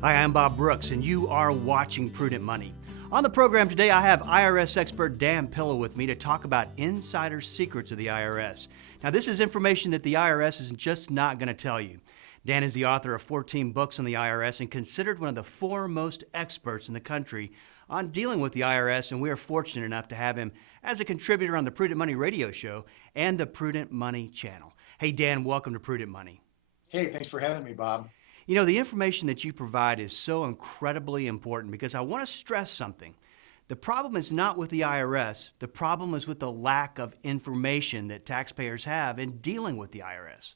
Hi, I'm Bob Brooks, and you are watching Prudent Money. On the program today, I have IRS expert Dan Pillow with me to talk about insider secrets of the IRS. Now, this is information that the IRS is just not going to tell you. Dan is the author of 14 books on the IRS and considered one of the foremost experts in the country on dealing with the IRS, and we are fortunate enough to have him as a contributor on the Prudent Money radio show and the Prudent Money channel. Hey, Dan, welcome to Prudent Money. Hey, thanks for having me, Bob. You know, the information that you provide is so incredibly important because I want to stress something. The problem is not with the IRS. The problem is with the lack of information that taxpayers have in dealing with the IRS.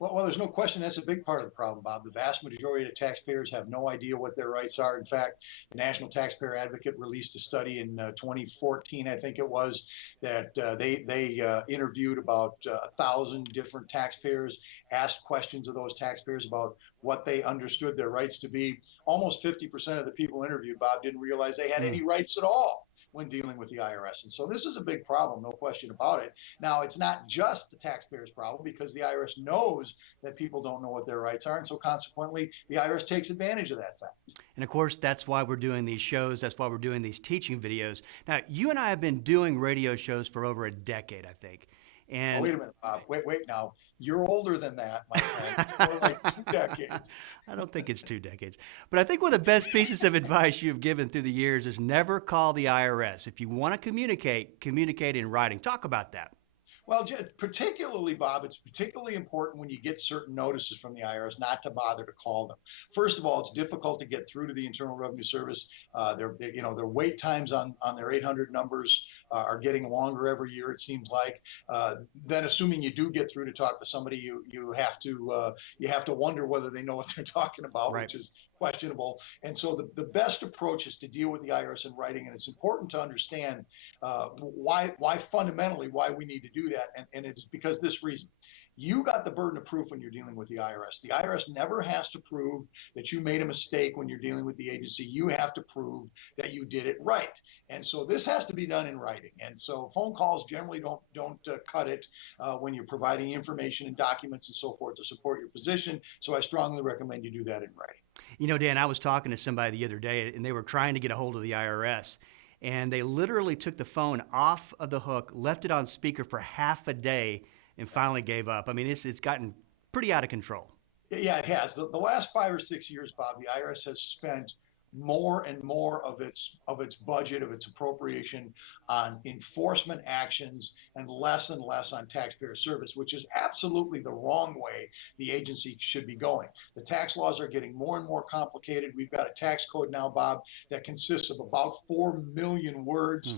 Well, there's no question that's a big part of the problem, Bob. The vast majority of taxpayers have no idea what their rights are. In fact, the National Taxpayer Advocate released a study in 2014, I think it was, that they interviewed about 1,000 different taxpayers, asked questions of those taxpayers about what they understood their rights to be. Almost 50% of the people interviewed, Bob, didn't realize they had any rights at all when dealing with the IRS. And so this is a big problem, no question about it. Now, it's not just the taxpayer's problem because the IRS knows that people don't know what their rights are. And so consequently, the IRS takes advantage of that fact. And of course, that's why we're doing these shows. That's why we're doing these teaching videos. Now, you and I have been doing radio shows for over a decade, I think. And wait a minute, Bob. Wait now. You're older than that, my friend. It's more like 2 decades. I don't think it's 2 decades. But I think one of the best pieces of advice you've given through the years is never call the IRS. If you want to communicate in writing. Talk about that. Well, particularly, Bob, it's particularly important when you get certain notices from the IRS not to bother to call them. First of all, it's difficult to get through to the Internal Revenue Service. Their wait times on their 800 numbers are getting longer every year, it seems like. Then, assuming you do get through to talk to somebody, you have to wonder whether they know what they're talking about, Right. which is questionable. And so the best approach is to deal with the IRS in writing, and it's important to understand why fundamentally why we need to do that. And it is because this reason. You got the burden of proof when you're dealing with the IRS. The IRS never has to prove that you made a mistake when you're dealing with the agency. You have to prove that you did it right. And so this has to be done in writing. And so phone calls generally don't cut it when you're providing information and documents and so forth to support your position. So I strongly recommend you do that in writing. You know, Dan, I was talking to somebody the other day, and they were trying to get a hold of the IRS. And they literally took the phone off of the hook, left it on speaker for half a day, and finally gave up. I mean, it's gotten pretty out of control. Yeah, it has. The last 5 or 6 years, Bob, the IRS has spent more and more of its budget, of its appropriation on enforcement actions and less on taxpayer service, which is absolutely the wrong way the agency should be going. The tax laws are getting more and more complicated. We've got a tax code now, Bob, that consists of about 4 million words.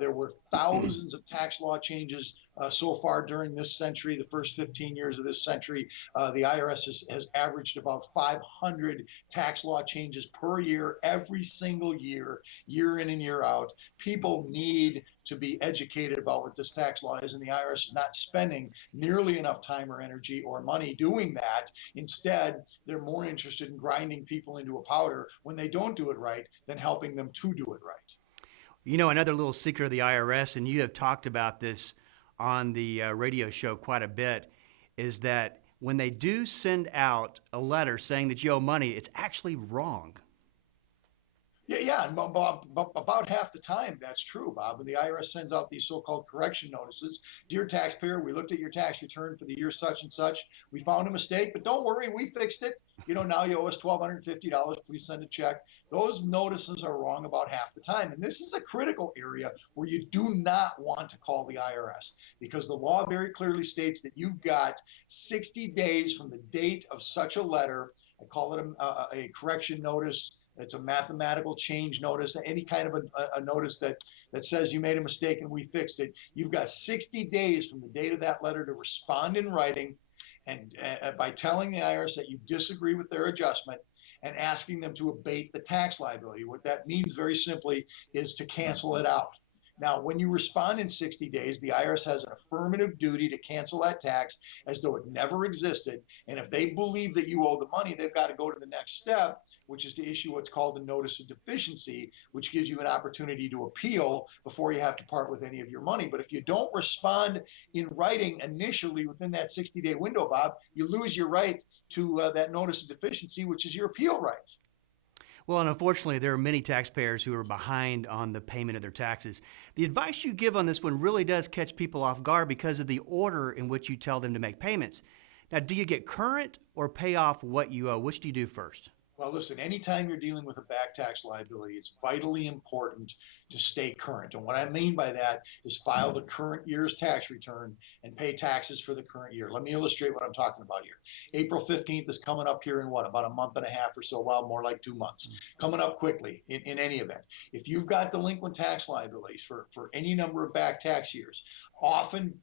There were thousands of tax law changes so far during this century, the first 15 years of this century. The IRS has averaged about 500 tax law changes per year, every single year, year in and year out. People need to be educated about what this tax law is, and the IRS is not spending nearly enough time or energy or money doing that. Instead, they're more interested in grinding people into a powder when they don't do it right than helping them to do it right. You know, another little secret of the IRS, and you have talked about this on the radio show quite a bit, is that when they do send out a letter saying that you owe money, it's actually wrong. Yeah, and about half the time that's true, Bob. When the IRS sends out these so-called correction notices, dear taxpayer, we looked at your tax return for the year such and such. We found a mistake, but don't worry, we fixed it. Now you owe us $1,250. Please send a check. Those notices are wrong about half the time. And this is a critical area where you do not want to call the IRS because the law very clearly states that you've got 60 days from the date of such a letter. I call it a correction notice. It's a mathematical change notice, any kind of a notice that says you made a mistake and we fixed it. You've got 60 days from the date of that letter to respond in writing and by telling the IRS that you disagree with their adjustment and asking them to abate the tax liability. What that means very simply is to cancel it out. Now, when you respond in 60 days, the IRS has an affirmative duty to cancel that tax as though it never existed. And if they believe that you owe the money, they've got to go to the next step, which is to issue what's called a notice of deficiency, which gives you an opportunity to appeal before you have to part with any of your money. But if you don't respond in writing initially within that 60-day window, Bob, you lose your right to that notice of deficiency, which is your appeal right. Well, and unfortunately, there are many taxpayers who are behind on the payment of their taxes. The advice you give on this one really does catch people off guard because of the order in which you tell them to make payments. Now, do you get current or pay off what you owe? Which do you do first? Well, listen, anytime you're dealing with a back tax liability, it's vitally important to stay current. And what I mean by that is file the current year's tax return and pay taxes for the current year. Let me illustrate what I'm talking about here. April 15th is coming up here in what, about a month and a half or so, well, more like 2 months. Coming up quickly in any event. If you've got delinquent tax liabilities for any number of back tax years, often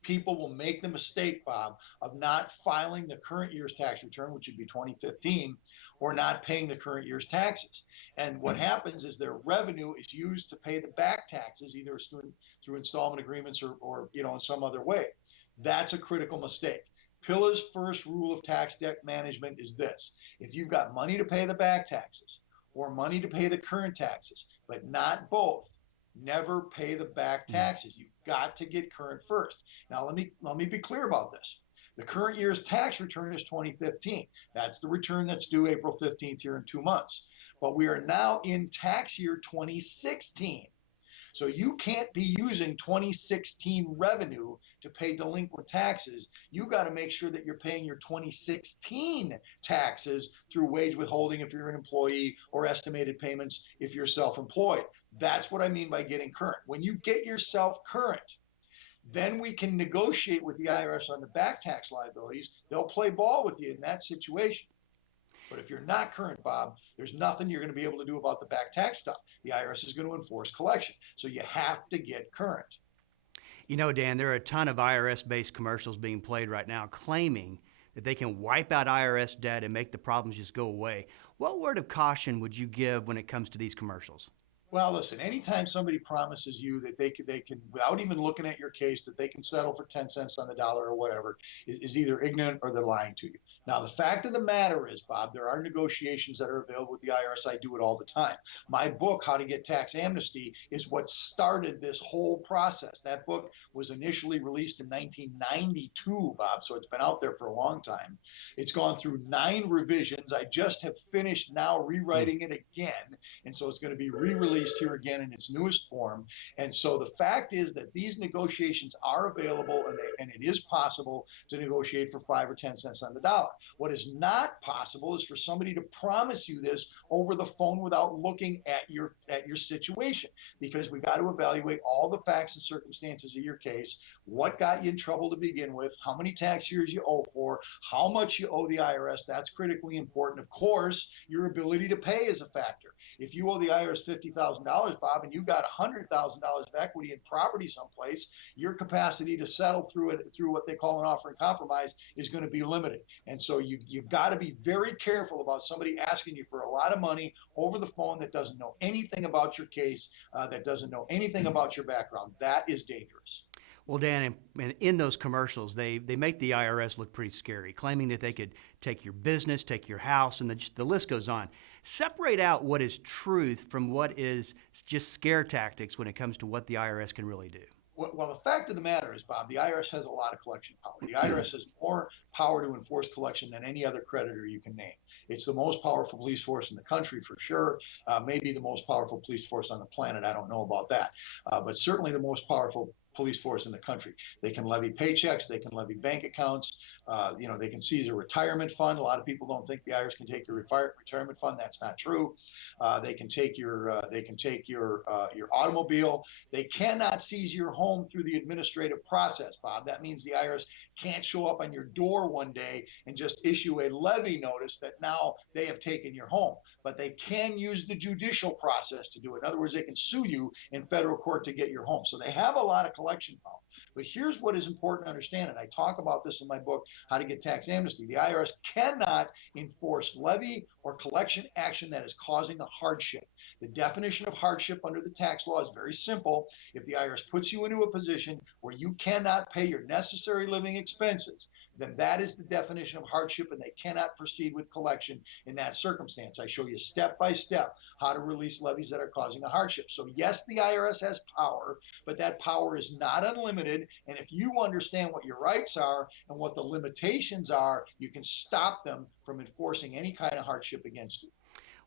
people will make the mistake, Bob, of not filing the current year's tax return, which would be 2015, or not paying the current year's taxes. And what happens is their revenue is used to pay the back taxes, either through installment agreements or in some other way. That's a critical mistake. PILA's first rule of tax debt management is this: if you've got money to pay the back taxes or money to pay the current taxes, but not both, never pay the back taxes. You've got to get current first. Now, let me be clear about this. The current year's tax return is 2015. That's the return that's due April 15th here in 2 months. But we are now in tax year 2016. So you can't be using 2016 revenue to pay delinquent taxes. You got to make sure that you're paying your 2016 taxes through wage withholding if you're an employee, or estimated payments if you're self-employed. That's what I mean by getting current. When you get yourself current, then we can negotiate with the IRS on the back tax liabilities. They'll play ball with you in that situation. But if you're not current, Bob, there's nothing you're going to be able to do about the back tax stuff. The IRS is going to enforce collection. So you have to get current. You know, Dan, there are a ton of IRS-based commercials being played right now claiming that they can wipe out IRS debt and make the problems just go away. What word of caution would you give when it comes to these commercials? Well, listen, anytime somebody promises you that they can, without even looking at your case, that they can settle for 10 cents on the dollar or whatever, is either ignorant or they're lying to you. Now, the fact of the matter is, Bob, there are negotiations that are available with the IRS. I do it all the time. My book, How to Get Tax Amnesty, is what started this whole process. That book was initially released in 1992, Bob, so it's been out there for a long time. It's gone through 9 revisions. I just have finished now rewriting it again, and so it's going to be re-released here again in its newest form. And so the fact is that these negotiations are available, and it is possible to negotiate for 5 or 10 cents on the dollar. What is not possible is for somebody to promise you this over the phone without looking at your situation, because we got to evaluate all the facts and circumstances of your case, what got you in trouble to begin with, how many tax years you owe for, how much you owe the IRS. That's critically important. Of course, your ability to pay is a factor. If you owe the IRS $50,000, Bob, and you got $100,000 of equity in property someplace, your capacity to settle through what they call an offer in compromise is going to be limited. And so you've got to be very careful about somebody asking you for a lot of money over the phone that doesn't know anything about your case, that doesn't know anything about your background. That is dangerous. Well, Dan, in those commercials, they make the IRS look pretty scary, claiming that they could take your business, take your house, and the list goes on. Separate out what is truth from what is just scare tactics when it comes to what the IRS can really do. Well, the fact of the matter is, Bob, the IRS has a lot of collection power. The IRS has more power to enforce collection than any other creditor you can name. It's the most powerful police force in the country for sure, maybe the most powerful police force on the planet. I don't know about that, but certainly the most powerful police force in the country. They can levy paychecks, they can levy bank accounts, they can seize a retirement fund. A lot of people don't think the IRS can take your retirement fund. That's not true. They can take your automobile. They cannot seize your home through the administrative process, Bob. That means the IRS can't show up on your door one day and just issue a levy notice that now they have taken your home. But they can use the judicial process to do it. In other words, they can sue you in federal court to get your home. So they have a lot of collection power. But here's what is important to understand, and I talk about this in my book, How to Get Tax Amnesty. The IRS cannot enforce levy or collection action that is causing a hardship. The definition of hardship under the tax law is very simple. If the IRS puts you into a position where you cannot pay your necessary living expenses, then that is the definition of hardship, and they cannot proceed with collection in that circumstance. I show you step by step how to release levies that are causing a hardship. So yes, the IRS has power, but that power is not unlimited. And if you understand what your rights are and what the limitations are, you can stop them from enforcing any kind of hardship against you.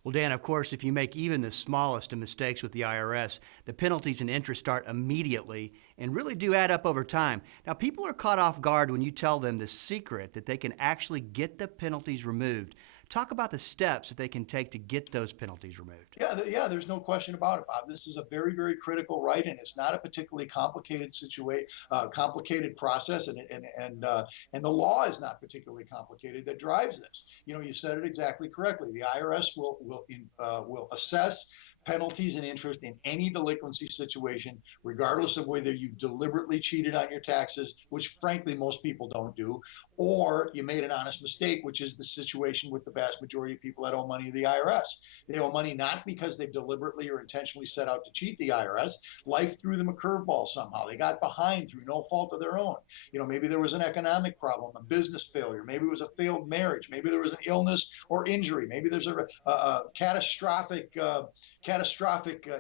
Well, Dan, of course, if you make even the smallest of mistakes with the IRS, the penalties and interest start immediately and really do add up over time. Now, people are caught off guard when you tell them the secret that they can actually get the penalties removed. Talk about the steps that they can take to get those penalties removed. Yeah, there's no question about it, Bob. This is a very, very critical right, and it's not a particularly complicated complicated process, and the law is not particularly complicated that drives this. You know, you said it exactly correctly. The IRS will assess penalties and interest in any delinquency situation, regardless of whether you deliberately cheated on your taxes, which frankly most people don't do, or you made an honest mistake, which is the situation with the vast majority of people that owe money to the IRS. They owe money not because they deliberately or intentionally set out to cheat the IRS. Life threw them a curveball somehow. They got behind through no fault of their own. You know, maybe there was an economic problem, a business failure. Maybe it was a failed marriage. Maybe there was an illness or injury. Maybe there's a catastrophic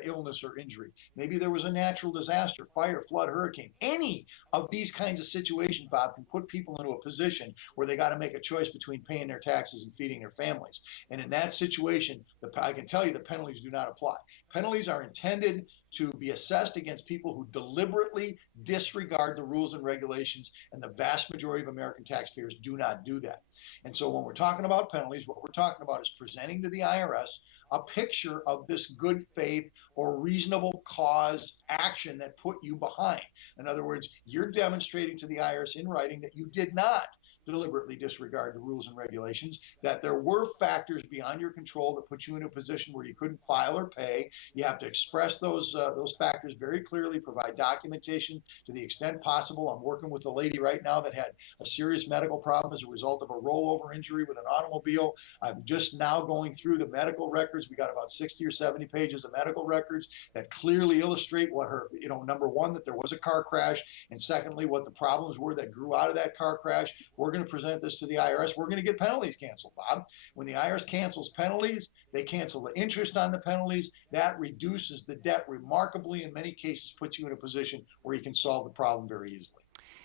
illness or injury. Maybe there was a natural disaster, fire, flood, hurricane. Any of these kinds of situations, Bob, can put people into a position where they got to make a choice between paying their taxes and feeding their families. And in that situation, I can tell you the penalties do not apply. Penalties are intended to be assessed against people who deliberately disregard the rules and regulations, and the vast majority of American taxpayers do not do that. And so when we're talking about penalties, what we're talking about is presenting to the IRS a picture of this good faith or reasonable cause action that put you behind. In other words, you're demonstrating to the IRS in writing that you did not deliberately disregard the rules and regulations, that there were factors beyond your control that put you in a position where you couldn't file or pay. You have to express those factors very clearly, provide documentation to the extent possible. I'm working with a lady right now that had a serious medical problem as a result of a rollover injury with an automobile. I'm just now going through the medical records. We got about 60 or 70 pages of medical records that clearly illustrate what her, number one, that there was a car crash, and secondly, what the problems were that grew out of that car crash. We're going to present this to the IRS. We're going to get penalties canceled, Bob. When the IRS cancels penalties, they cancel the interest on the penalties. That reduces the debt remarkably. In many cases, puts you in a position where you can solve the problem very easily.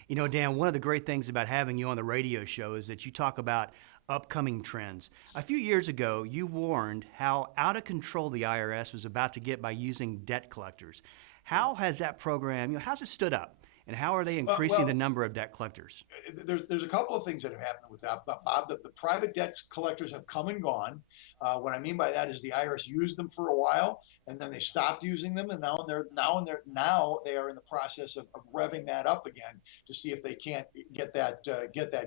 You know, Dan, one of the great things about having you on the radio show is that you talk about upcoming trends. A few years ago, you warned how out of control the IRS was about to get by using debt collectors. How has that program, how's it stood up? And how are they increasing the number of debt collectors? There's a couple of things that have happened with that, Bob. The private debt collectors have come and gone. What I mean by that is the IRS used them for a while, and then they stopped using them, and now they are in the process of revving that up again to see if they can't get that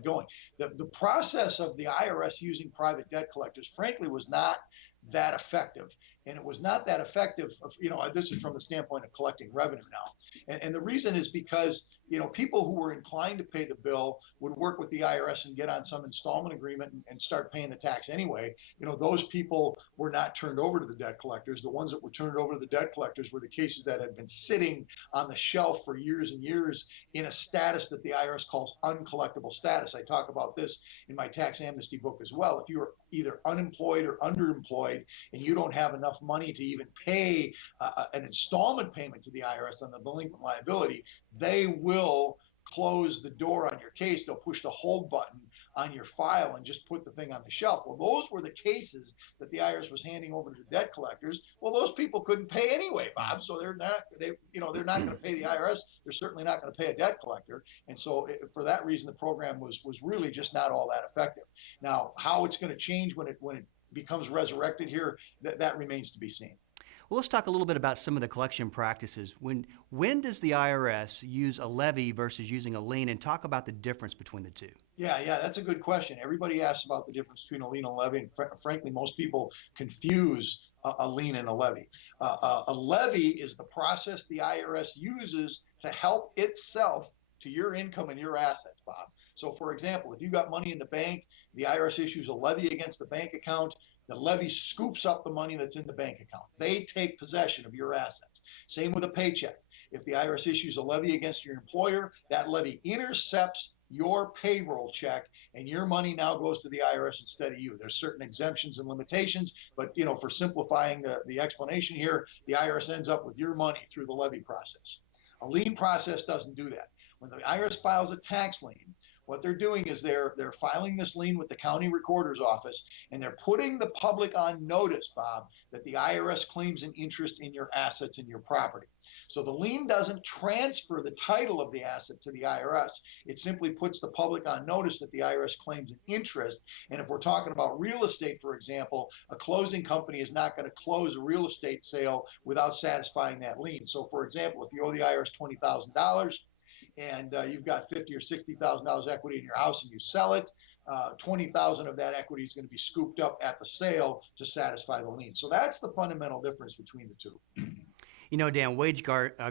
going. The process of the IRS using private debt collectors, frankly, was not that effective. And it was not that effective, this is from the standpoint of collecting revenue now. And the reason is because, people who were inclined to pay the bill would work with the IRS and get on some installment agreement and start paying the tax anyway. Those people were not turned over to the debt collectors. The ones that were turned over to the debt collectors were the cases that had been sitting on the shelf for years and years in a status that the IRS calls uncollectible status. I talk about this in my tax amnesty book as well. If you are either unemployed or underemployed and you don't have enough money to even pay an installment payment to the IRS on the delinquent liability, they will close the door on your case. They'll push the hold button on your file and just put the thing on the shelf. Well, those were the cases that the IRS was handing over to the debt collectors. Well, those people couldn't pay anyway, Bob. So they're not going to pay the IRS. They're certainly not going to pay a debt collector. And so for that reason, the program was really just not all that effective. Now, how it's going to change when it becomes resurrected here, that remains to be seen. Well, let's talk a little bit about some of the collection practices. When does the IRS use a levy versus using a lien, and talk about the difference between the two? Yeah, that's a good question. Everybody asks about the difference between a lien and a levy, and frankly, most people confuse a lien and a levy. A levy is the process the IRS uses to help itself to your income and your assets, Bob. So, for example, if you've got money in the bank, the IRS issues a levy against the bank account. The levy scoops up the money that's in the bank account. They take possession of your assets. Same with a paycheck. If the IRS issues a levy against your employer, that levy intercepts your payroll check, and your money now goes to the IRS instead of you. There's certain exemptions and limitations, but for simplifying the explanation here, the IRS ends up with your money through the levy process. A lien process doesn't do that. When the IRS files a tax lien, What they're doing is they're filing this lien with the county recorder's office, and they're putting the public on notice, Bob, that the IRS claims an interest in your assets and your property. So the lien doesn't transfer the title of the asset to the IRS. It simply puts the public on notice that the IRS claims an interest. And if we're talking about real estate, for example, a closing company is not going to close a real estate sale without satisfying that lien. So for example, if you owe the IRS $20,000 and you've got $50,000 or $60,000 equity in your house and you sell it, 20,000 of that equity is going to be scooped up at the sale to satisfy the lien. So that's the fundamental difference between the two. You know, Dan,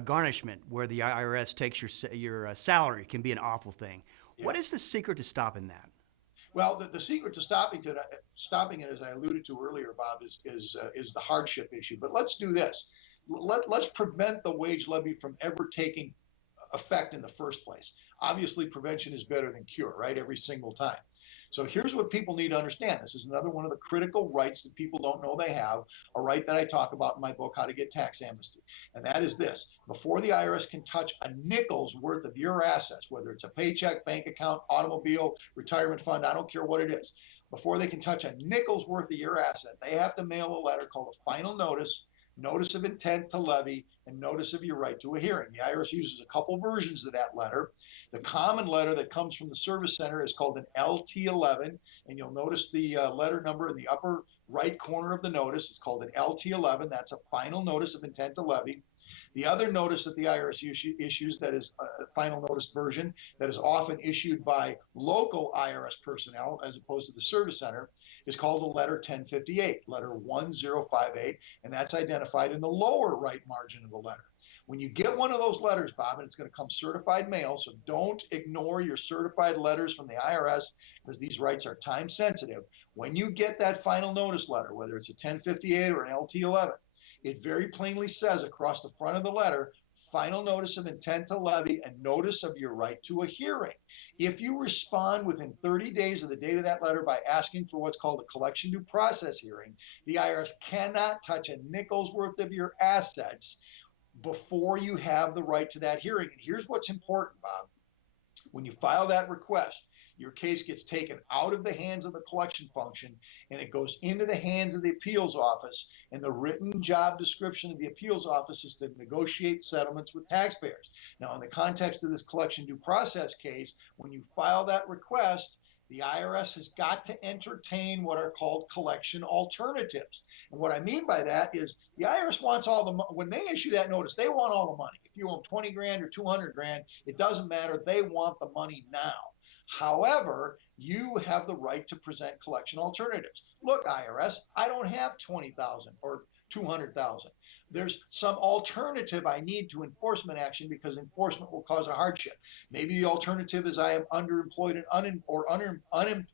garnishment, where the IRS takes your salary, can be an awful thing. Yeah. What is the secret to stopping that? Well, the secret to stopping it, as I alluded to earlier, Bob, is the hardship issue. But let's do this. Let's prevent the wage levy from ever taking effect in the first place. Obviously, prevention is better than cure, right? Every single time. So here's what people need to understand. This is another one of the critical rights that people don't know they have, a right that I talk about in my book, How to Get Tax Amnesty. And that is this: before the IRS can touch a nickel's worth of your assets, whether it's a paycheck, bank account, automobile, retirement fund, I don't care what it is, before they can touch a nickel's worth of your asset, they have to mail a letter called a final notice, notice of intent to levy, and notice of your right to a hearing. The IRS uses a couple versions of that letter. The common letter that comes from the service center is called an LT11, and you'll notice the letter number in the upper right corner of the notice. It's called an LT11. That's a final notice of intent to levy. The other notice that the IRS issues, that is a final notice version, that is often issued by local IRS personnel as opposed to the service center, is called a letter 1058, letter 1058, and that's identified in the lower right margin of the letter. When you get one of those letters, Bob, and it's going to come certified mail, so don't ignore your certified letters from the IRS because these rights are time sensitive. When you get that final notice letter, whether it's a 1058 or an LT11, it very plainly says across the front of the letter, final notice of intent to levy and notice of your right to a hearing. If you respond within 30 days of the date of that letter by asking for what's called a collection due process hearing, the IRS cannot touch a nickel's worth of your assets before you have the right to that hearing. And here's what's important, Bob. When you file that request, your case gets taken out of the hands of the collection function and it goes into the hands of the appeals office. And the written job description of the appeals office is to negotiate settlements with taxpayers. Now, in the context of this collection due process case, when you file that request, the IRS has got to entertain what are called collection alternatives. And what I mean by that is the IRS wants all the money. When they issue that notice, they want all the money. If you owe them 20 grand or 200 grand, it doesn't matter. They want the money now. However, you have the right to present collection alternatives. Look, IRS, I don't have 20,000 or 200,000. There's some alternative I need to enforcement action because enforcement will cause a hardship. Maybe the alternative is I am underemployed and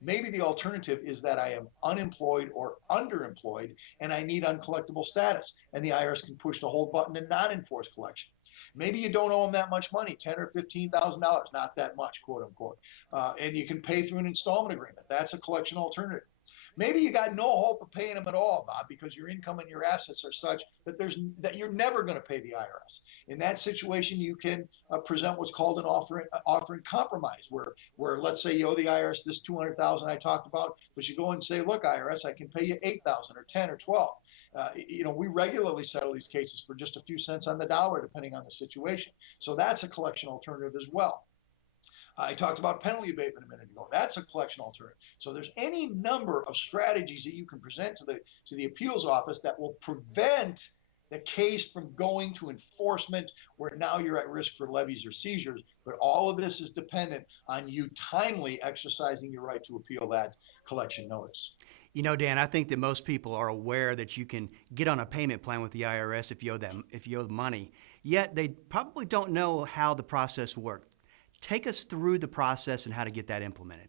maybe the alternative is that I am unemployed or underemployed and I need uncollectible status, and the IRS can push the hold button and not enforce collection. Maybe you don't owe them that much money, $10,000 or $15,000, not that much, quote unquote, and you can pay through an installment agreement. That's a collection alternative. Maybe you got no hope of paying them at all, Bob, because your income and your assets are such that you're never going to pay the IRS. In that situation, you can present what's called an offering compromise, where let's say you owe the IRS this $200,000 I talked about, but you go and say, look, IRS, I can pay you $8,000 or 10 or 12. We regularly settle these cases for just a few cents on the dollar, depending on the situation. So that's a collection alternative as well. I talked about penalty abatement a minute ago. That's a collection alternative. So there's any number of strategies that you can present to the appeals office that will prevent the case from going to enforcement where now you're at risk for levies or seizures. But all of this is dependent on you timely exercising your right to appeal that collection notice. You know, Dan, I think that most people are aware that you can get on a payment plan with the IRS if you owe them money, yet they probably don't know how the process works. Take us through the process and how to get that implemented.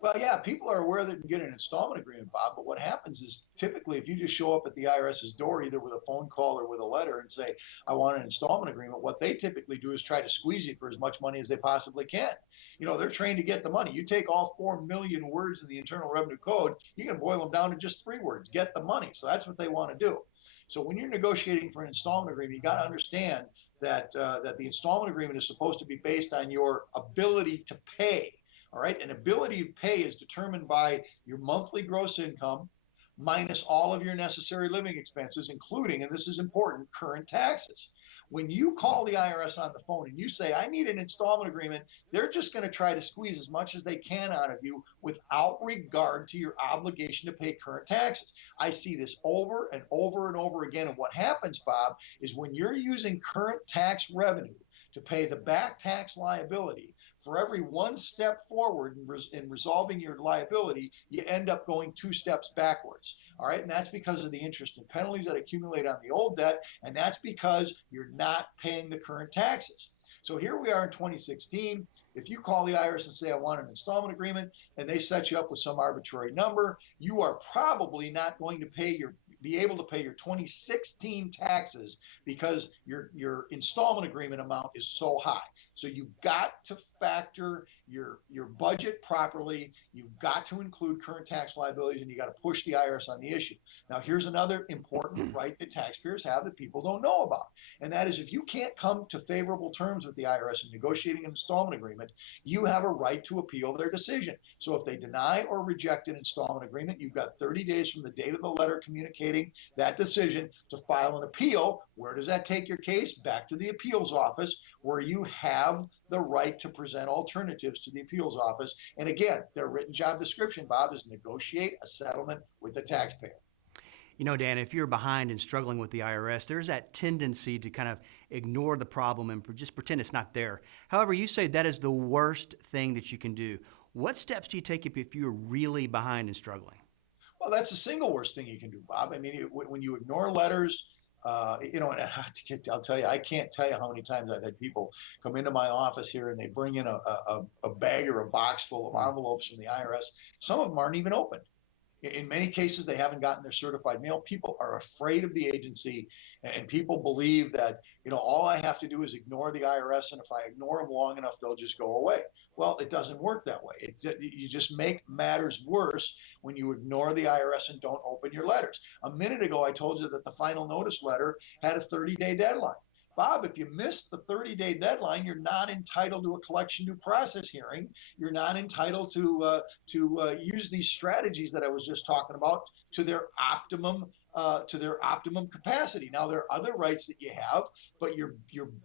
Well, yeah, people are aware that you can get an installment agreement, Bob, but what happens is typically if you just show up at the IRS's door, either with a phone call or with a letter and say, I want an installment agreement, what they typically do is try to squeeze you for as much money as they possibly can. They're trained to get the money. You take all 4 million words in the Internal Revenue Code, you can boil them down to just 3 words, get the money. So that's what they want to do. So when you're negotiating for an installment agreement, you got to understand that the installment agreement is supposed to be based on your ability to pay. All right. An ability to pay is determined by your monthly gross income minus all of your necessary living expenses, including, and this is important, current taxes. When you call the IRS on the phone and you say, I need an installment agreement, they're just going to try to squeeze as much as they can out of you without regard to your obligation to pay current taxes. I see this over and over and over again. And what happens, Bob, is when you're using current tax revenue to pay the back tax liability, for every one step forward in resolving your liability, you end up going 2 steps backwards. All right. And that's because of the interest and penalties that accumulate on the old debt. And that's because you're not paying the current taxes. So here we are in 2016. If you call the IRS and say, I want an installment agreement, and they set you up with some arbitrary number, you are probably not going to be able to pay your 2016 taxes because your installment agreement amount is so high. So you've got to factor your budget properly. You've got to include current tax liabilities, and you got to push the IRS on the issue. Now, here's another important right that taxpayers have that people don't know about. And that is, if you can't come to favorable terms with the IRS in negotiating an installment agreement, you have a right to appeal their decision. So if they deny or reject an installment agreement, you've got 30 days from the date of the letter communicating that decision to file an appeal. Where does that take your case? Back to the appeals office, where you have the right to present alternatives to the appeals office. And again, their written job description, Bob, is negotiate a settlement with the taxpayer. You know, Dan, if you're behind and struggling with the IRS, there's that tendency to kind of ignore the problem and just pretend it's not there. However, you say that is the worst thing that you can do. What steps do you take if you're really behind and struggling? Well, that's the single worst thing you can do, Bob. I mean, when you ignore letters, and I'll tell you, I can't tell you how many times I've had people come into my office here and they bring in a bag or a box full of envelopes from the IRS. Some of them aren't even opened. In many cases, they haven't gotten their certified mail. People are afraid of the agency, and people believe that, all I have to do is ignore the IRS, and if I ignore them long enough, they'll just go away. Well, it doesn't work that way. You just make matters worse when you ignore the IRS and don't open your letters. A minute ago, I told you that the final notice letter had a 30-day deadline. Bob, if you miss the 30-day deadline, you're not entitled to a collection due process hearing. You're not entitled to use these strategies that I was just talking about to their optimum capacity. Now, there are other rights that you have, but your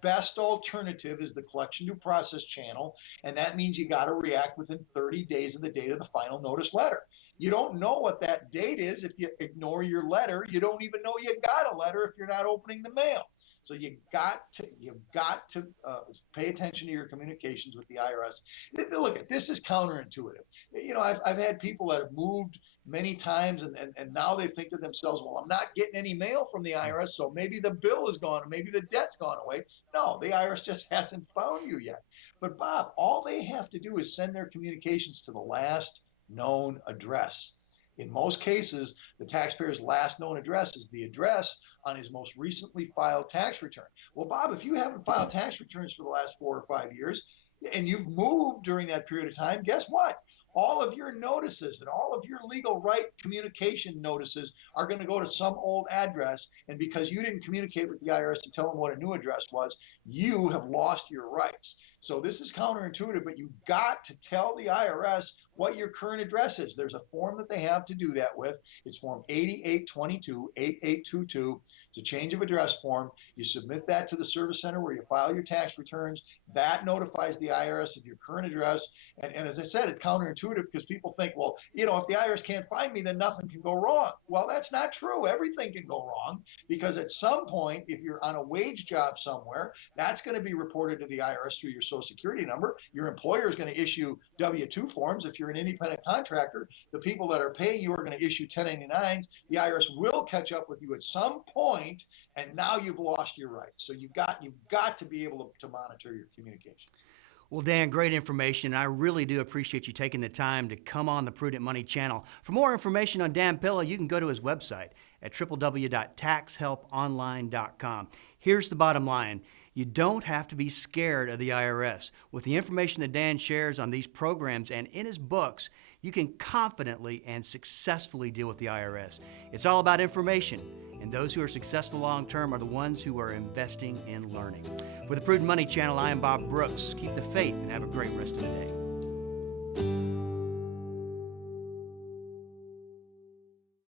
best alternative is the collection due process channel, and that means you got to react within 30 days of the date of the final notice letter. You don't know what that date is if you ignore your letter. You don't even know you got a letter if you're not opening the mail. So you've got to pay attention to your communications with the IRS. Look, this is counterintuitive. I've had people that have moved many times, and now they think to themselves, well, I'm not getting any mail from the IRS, so maybe the bill is gone, or maybe the debt's gone away. No, the IRS just hasn't found you yet. But Bob, all they have to do is send their communications to the last known address. In most cases, the taxpayer's last known address is the address on his most recently filed tax return. Well, Bob, if you haven't filed tax returns for the last 4 or 5 years, and you've moved during that period of time, guess what? All of your notices and all of your legal right communication notices are going to go to some old address. And because you didn't communicate with the IRS to tell them what a new address was, you have lost your rights. So this is counterintuitive, but you've got to tell the IRS what your current address is. There's a form that they have to do that with. It's form 8822-8822. It's a change of address form. You submit that to the service center where you file your tax returns. That notifies the IRS of your current address. And as I said, it's counterintuitive because people think, well, if the IRS can't find me, then nothing can go wrong. Well, that's not true. Everything can go wrong because at some point, if you're on a wage job somewhere, that's going to be reported to the IRS through your Social Security number. Your employer is going to issue W-2 forms. If you're an independent contractor, the people that are paying you are going to issue 1099s. The IRS will catch up with you at some point, and now you've lost your rights. So you've got to be able to monitor your communications. Well, Dan, great information. I really do appreciate you taking the time to come on the Prudent Money channel. For more information on Dan Pilla, you can go to his website at www.taxhelponline.com. Here's the bottom line. You don't have to be scared of the IRS. With the information that Dan shares on these programs and in his books, you can confidently and successfully deal with the IRS. It's all about information, and those who are successful long-term are the ones who are investing in learning. For the Prudent Money channel, I am Bob Brooks. Keep the faith and have a great rest of the day.